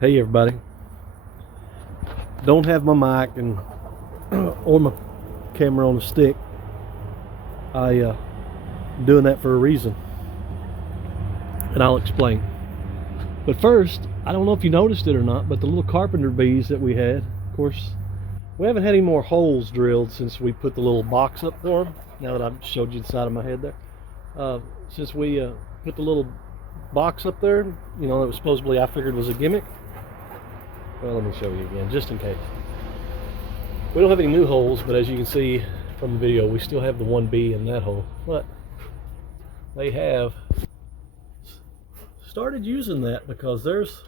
Hey everybody. Don't have my mic and or my camera on a stick. I'm doing that for a reason, and I'll explain. But first, I don't know if you noticed it or not, but the little carpenter bees that we had, of course, we haven't had any more holes drilled since we put the little box up for them. Now that I've showed you the side of my head there, since we put the little box up there, that was supposedly I figured was a gimmick. Well, let me show you again, just in case. We don't have any new holes, but as you can see from the video, we still have the one bee in that hole. But they have started using that because there's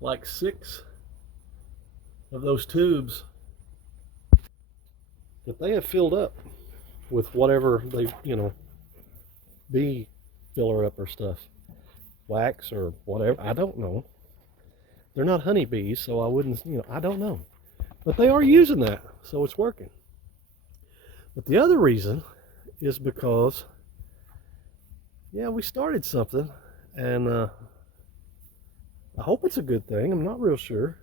like 6 of those tubes that they have filled up with whatever they, bee filler up or stuff. Wax or whatever, I don't know. They're not honeybees, so I wouldn't, I don't know. But they are using that, so it's working. But the other reason is because, we started something, and I hope it's a good thing. I'm not real sure.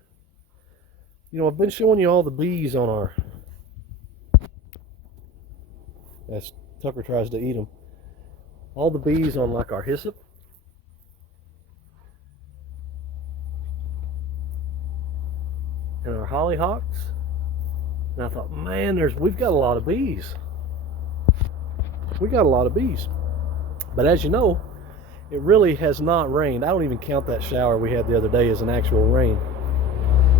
I've been showing you all the bees on our, as Tucker tries to eat them, all the bees on like our hyssop. And our hollyhocks. And I thought, man, we've got a lot of bees. We got a lot of bees. But as you know, it really has not rained. I don't even count that shower we had the other day as an actual rain.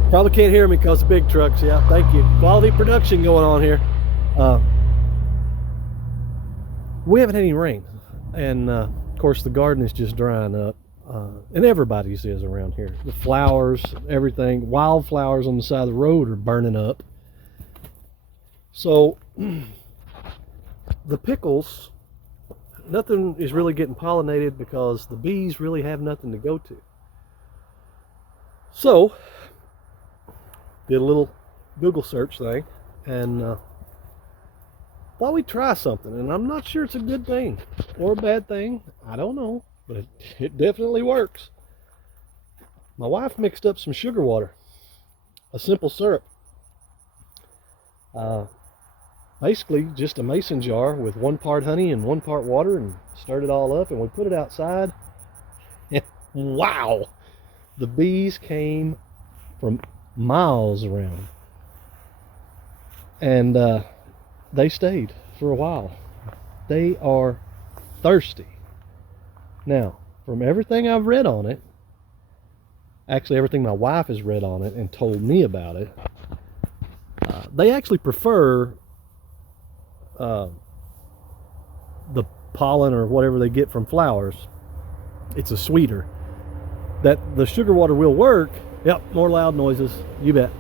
Probably can't hear me because of big trucks. Yeah, thank you. Quality production going on here. We haven't had any rain. And of course the garden is just drying up. And everybody's is around here. The flowers, everything, wildflowers on the side of the road are burning up. So the pickles, nothing is really getting pollinated because the bees really have nothing to go to. So did a little Google search thing and thought we'd try something. And I'm not sure it's a good thing or a bad thing. I don't know. But it definitely works. My wife mixed up some sugar water, a simple syrup. Basically just a mason jar with 1 part honey and 1 part water, and stirred it all up, and we put it outside. And wow, the bees came from miles around, and they stayed for a while. They are thirsty. Now, from everything I've read on it, actually everything my wife has read on it and told me about it, they actually prefer the pollen or whatever they get from flowers. It's a sweeter. That the sugar water will work. Yep, more loud noises, you bet.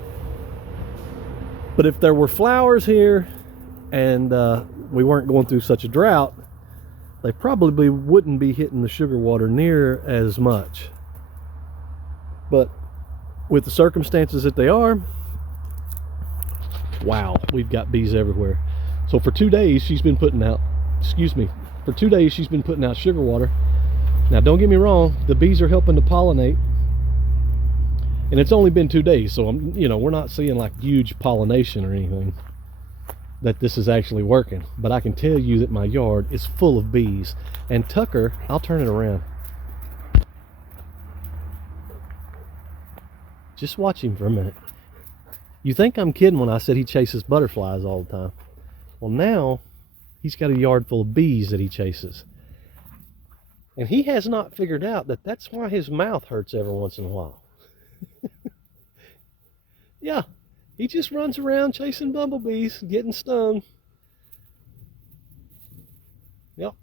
But if there were flowers here and we weren't going through such a drought, they probably wouldn't be hitting the sugar water near as much. But with the circumstances that they are, wow, we've got bees everywhere. So for 2 days she's been putting out, for 2 days she's been putting out sugar water. Now don't get me wrong, the bees are helping to pollinate. And it's only been 2 days, so we're not seeing like huge pollination or anything, that this is actually working. But I can tell you that my yard is full of bees. And Tucker, I'll turn it around. Just watch him for a minute. You think I'm kidding when I said he chases butterflies all the time. Well, now he's got a yard full of bees that he chases. And he has not figured out that that's why his mouth hurts every once in a while. Yeah. He just runs around chasing bumblebees, getting stung. Yep.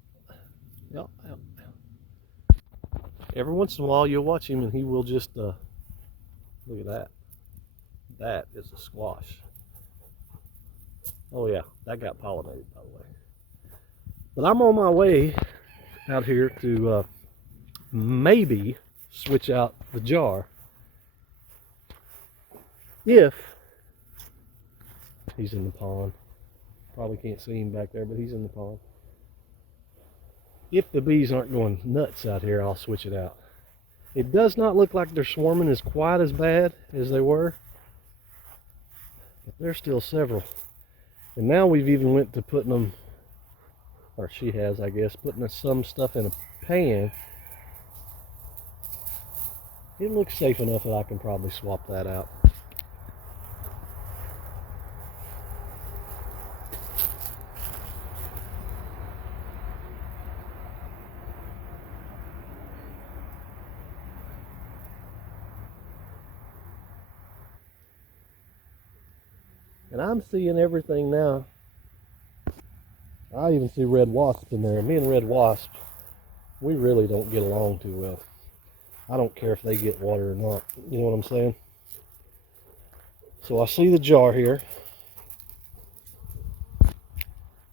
Every once in a while you'll watch him and he will just, look at that. That is a squash. Oh yeah, that got pollinated, by the way. But I'm on my way out here to maybe switch out the jar if he's in the pond. Probably can't see him back there, but he's in the pond. If the bees aren't going nuts out here, I'll switch it out. It does not look like they're swarming as quite as bad as they were, but there's still several. And now we've even went to putting them, or she has, I guess, putting some stuff in a pan. It looks safe enough that I can probably swap that out. And I'm seeing everything now. I even see red wasp in there. Me and red wasp, we really don't get along too well. I don't care if they get water or not. You know what I'm saying? So I see the jar here.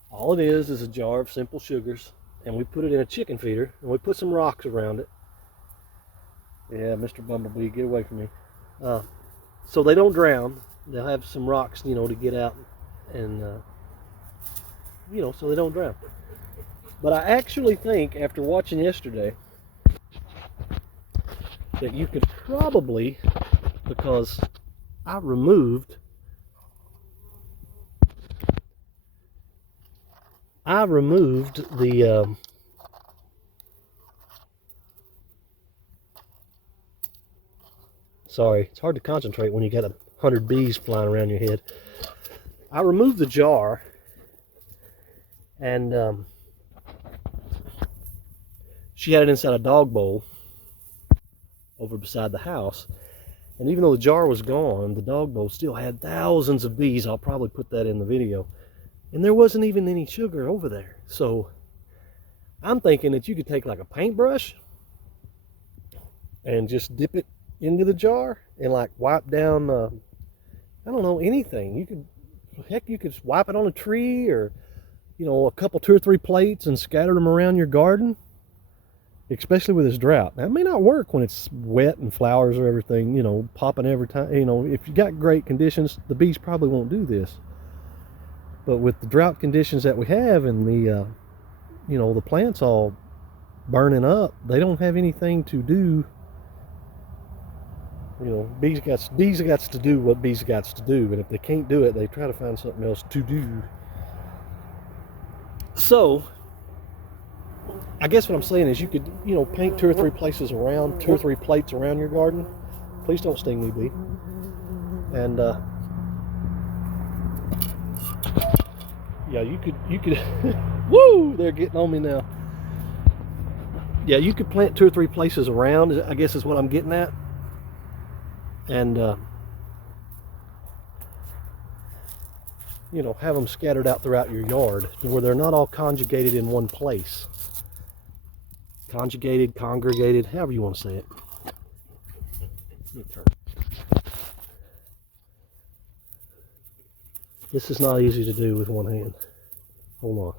All it is a jar of simple sugars, and we put it in a chicken feeder, and we put some rocks around it. Yeah, Mr. Bumblebee, get away from me. So they don't drown. They'll have some rocks, you know, to get out and, you know, so they don't drown. But I actually think, after watching yesterday, that you could probably, because I removed the sorry, it's hard to concentrate when you got 100 bees flying around your head. I removed the jar, and she had it inside a dog bowl over beside the house. And even though the jar was gone, the dog bowl still had thousands of bees. I'll probably put that in the video. And there wasn't even any sugar over there. So I'm thinking that you could take like a paintbrush and just dip it into the jar and like wipe down, I don't know, anything. You could, heck, you could wipe it on a tree, or, you know, a couple, 2 or 3 plates, and scatter them around your garden, especially with this drought. Now, it may not work when it's wet and flowers or everything, you know, popping every time. You know, if you got great conditions, the bees probably won't do this. But with the drought conditions that we have, and the, you know, the plants all burning up, they don't have anything to do. You know, bees got to do what bees got to do, and if they can't do it, they try to find something else to do. So, I guess what I'm saying is, you could, you know, paint 2 or 3 places around, 2 or 3 plates around your garden. Please don't sting me, bee. And yeah, you could woo, they're getting on me now. Yeah, you could plant 2 or 3 places around, I guess is what I'm getting at. And you know, have them scattered out throughout your yard where they're not all conjugated in one place. Conjugated, congregated, however you want to say it. This is not easy to do with one hand. Hold on.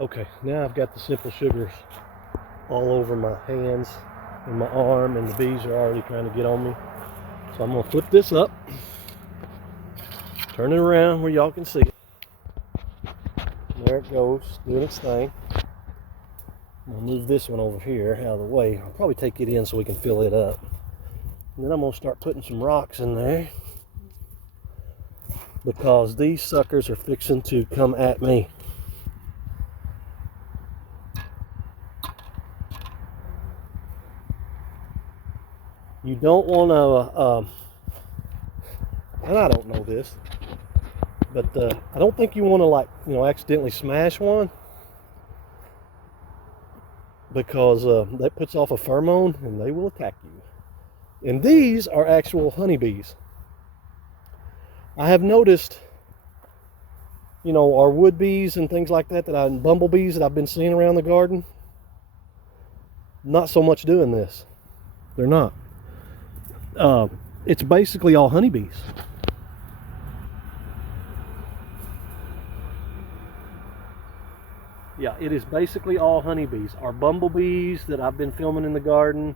Okay, now I've got the simple sugars all over my hands and my arm, and the bees are already trying to get on me. So I'm going to flip this up, turn it around where y'all can see it. There it goes, doing its thing. I'm going to move this one over here out of the way. I'll probably take it in so we can fill it up. And then I'm going to start putting some rocks in there, because these suckers are fixing to come at me. You don't want to, and I don't know this, but I don't think you want to, like, you know, accidentally smash one, because that puts off a pheromone and they will attack you. And these are actual honeybees. I have noticed, you know, our wood bees and things like that, bumblebees that I've been seeing around the garden, not so much doing this. They're not. It's basically all honeybees. Yeah, it is basically all honeybees. Our bumblebees that I've been filming in the garden,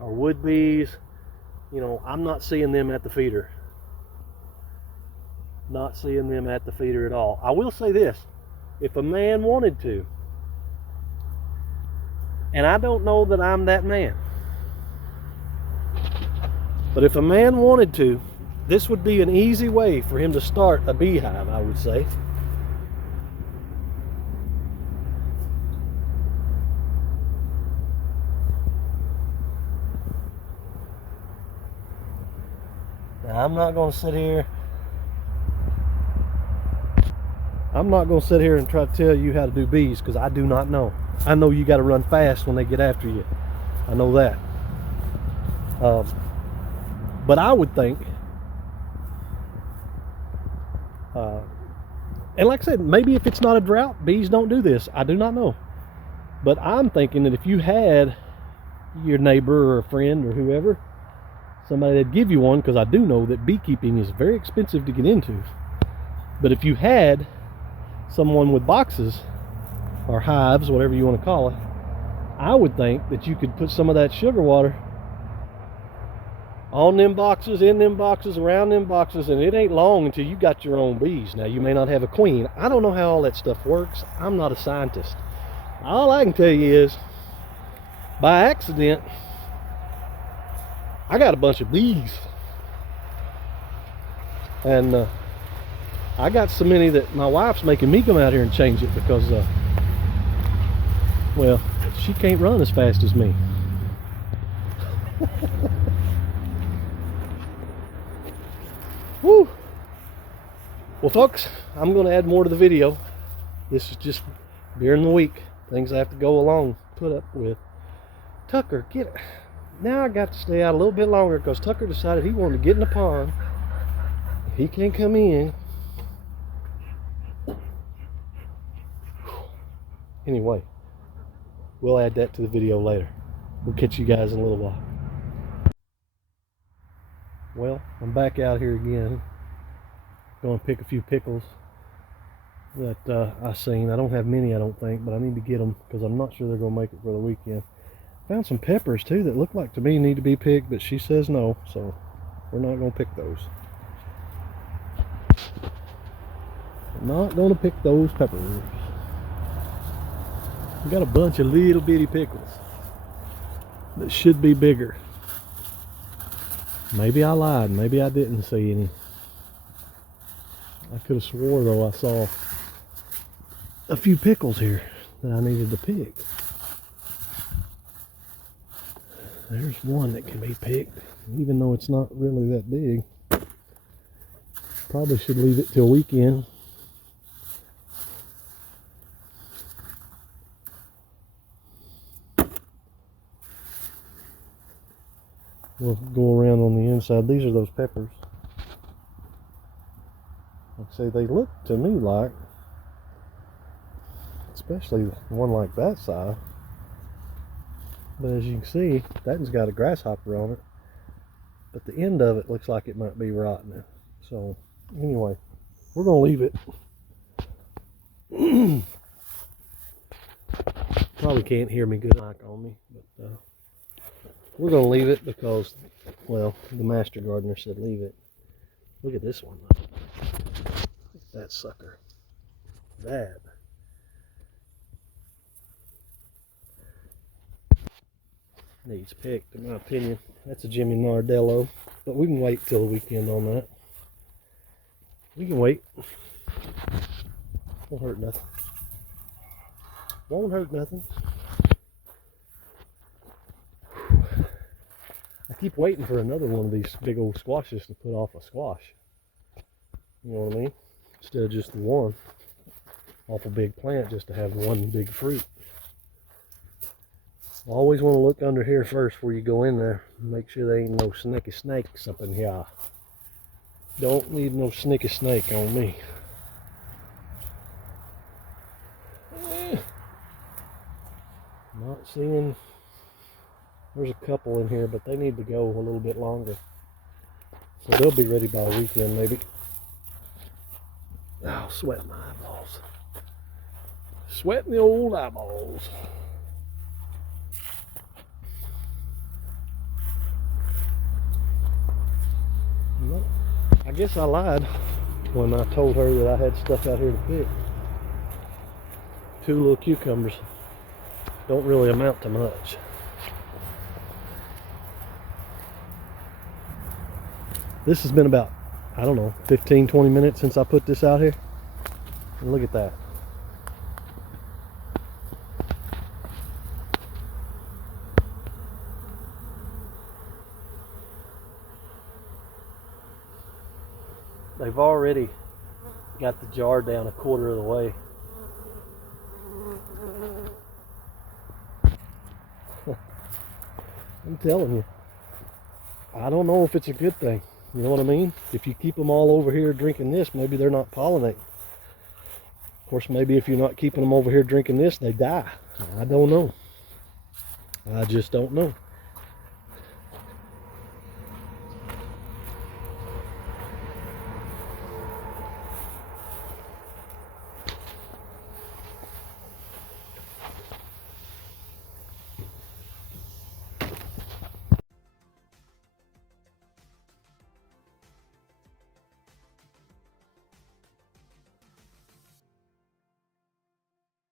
our wood bees, you know, I'm not seeing them at the feeder. not seeing them at the feeder at all. I will say this, if a man wanted to, and I don't know that I'm that man, but if a man wanted to, this would be an easy way for him to start a beehive, I would say. Now, I'm not going to sit here and try to tell you how to do bees, because I do not know. I know you got to run fast when they get after you. I know that. But I would think, and like I said, maybe if it's not a drought, bees don't do this. I do not know. But I'm thinking that if you had your neighbor or a friend or whoever, somebody that'd give you one, because I do know that beekeeping is very expensive to get into. But if you had someone with boxes or hives, whatever you want to call it, I would think that you could put some of that sugar water on them boxes, in them boxes, around them boxes, and it ain't long until you got your own bees. Now, you may not have a queen. I don't know how all that stuff works. I'm not a scientist. All I can tell you is, by accident, I got a bunch of bees. And I got so many that my wife's making me come out here and change it, because, well, she can't run as fast as me. Woo! Well, folks, I'm going to add more to the video. This is just during the week, things I have to go along, put up with. Tucker, get it. Now I got to stay out a little bit longer, because Tucker decided he wanted to get in the pond. He can't come in. Anyway, we'll add that to the video later. We'll catch you guys in a little while. Well, I'm back out here again. Going to pick a few pickles that I seen. I don't have many, I don't think, but I need to get them, because I'm not sure they're going to make it for the weekend. Found some peppers too that look like to me need to be picked, but she says no, so we're not going to pick those. We're not going to pick those peppers. We got a bunch of little bitty pickles that should be bigger. Maybe I lied. Maybe I didn't see any. I could have swore though I saw a few pickles here that I needed to pick. There's one that can be picked, even though it's not really that big. Probably should leave it till weekend. We'll go around on the inside. These are those peppers. Like I say, they look to me like, especially one like that size. But as you can see, that one's got a grasshopper on it. But the end of it looks like it might be rotten. So, anyway, we're going to leave it. Probably can't hear me good mic on me, but we're going to leave it because, well, the master gardener said leave it. Look at this one. Look at that sucker. That. Needs picked, in my opinion. That's a Jimmy Nardello, but we can wait till the weekend on that. We can wait. Won't hurt nothing. Won't hurt nothing. I keep waiting for another one of these big old squashes to put off a squash. You know what I mean? Instead of just the one. Awful big plant just to have one big fruit. Always want to look under here first before you go in there. Make sure there ain't no sneaky snakes up in here. Don't need no sneaky snake on me. Not seeing. There's a couple in here, but they need to go a little bit longer. So they'll be ready by the weekend, maybe. Oh, sweating my eyeballs. Sweating the old eyeballs. I guess I lied. when I told her that I had stuff out here to pick. 2 little cucumbers don't really amount to much. This has been about, I don't know, 15-20 minutes since I put this out here. And look at that. They've already got the jar down 1/4 of the way. I'm telling you, I don't know if it's a good thing. You know what I mean? If you keep them all over here drinking this, maybe they're not pollinating. Of course, maybe if you're not keeping them over here drinking this, they die. I don't know. I just don't know.